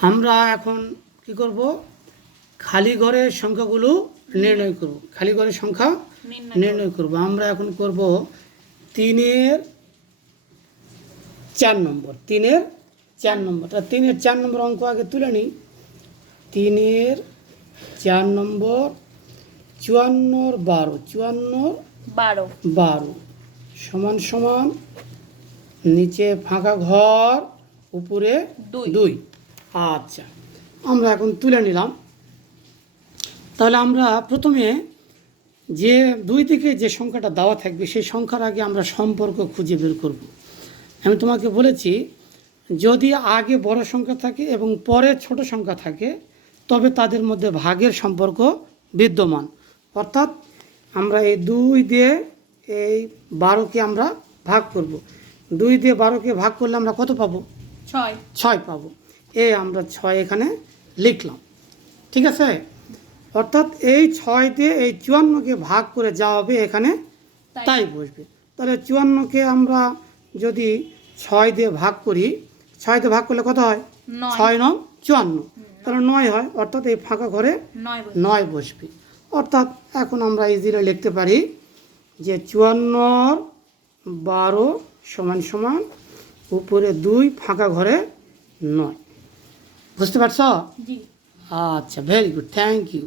আমরা এখন কি করব? খালি ঘরের সংখ্যাগুলো নির্ণয় করব। খালি ঘরের সংখ্যা নির্ণয় করব। আমরা এখন করব তিনের চার নম্বর। তিনের চার নম্বর। তা তিনের চার নম্বর অঙ্ক আগে তুলে নিই। তিনের চার নম্বর চুয়ান্নর বারো। চুয়ান্নর বারো। বারো। সমান সমান নিচে ফাঁকা ঘর উপরে দুই। দুই। আচ্ছা আমরা এখন তুলে নিলাম। তাহলে আমরা প্রথমে যে দুই থেকে যে সংখ্যাটা দেওয়া থাকবে সেই সংখ্যার আগে আমরা সম্পর্ক খুঁজে বের করব। আমি তোমাকে বলেছি যদি আগে বড় সংখ্যা থাকে এবং পরে ছোট সংখ্যা থাকে তবে তাদের মধ্যে ভাগের সম্পর্ক বিদ্যমান। অর্থাৎ আমরা এই দুই দিয়ে এই বারোকে আমরা ভাগ করব। দুই দিয়ে বারোকে ভাগ করলে আমরা কত পাবো? ছয়। ছয় পাবো। এই আমরা ছয় এখানে লিখলাম। ঠিক আছে? অর্থাৎ এই ছয় দিয়ে এই চুয়ান্নকে ভাগ করে যাওয়া হবে এখানে তাই। বসবে। তাহলে চুয়ান্নকে আমরা যদি ছয় দিয়ে ভাগ করি ছয় দিয়ে ভাগ করলে কত হয়? ছয় নং চুয়ান্ন। তাহলে নয় হয় অর্থাৎ এই ফাঁকা ঘরে নয় নয় বসবে। অর্থাৎ এখন আমরা ইজিলি লিখতে পারি যে চুয়ান্নর বারো সমান সমান উপরে দুই ফাঁকা ঘরে নয়। বুঝতে পারছ? আচ্ছা ভেরি গুড থ্যাংক ইউ